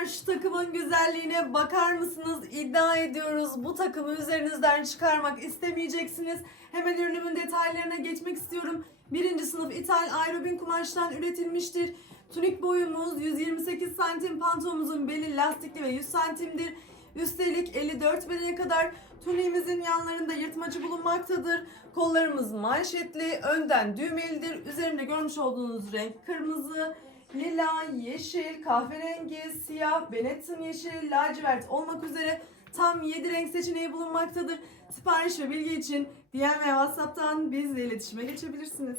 hanımlar şu takımın güzelliğine bakar mısınız? İddia ediyoruz bu takımı üzerinizden çıkarmak istemeyeceksiniz. Hemen ürünümün detaylarına geçmek istiyorum. Birinci sınıf ithal aerobin kumaştan üretilmiştir. Tunik boyumuz 128 santim, pantolonumuzun beli lastikli ve 100 santimdir. Üstelik 54 bedene kadar tuniğimizin yanlarında yırtmacı bulunmaktadır. Kollarımız manşetli, önden düğmelidir. Üzerimde görmüş olduğunuz renk kırmızı, lila, yeşil, kahverengi, siyah, benetton yeşili, lacivert olmak üzere tam 7 renk seçeneği bulunmaktadır. Sipariş ve bilgi için DM veya WhatsApp'tan bizle iletişime geçebilirsiniz.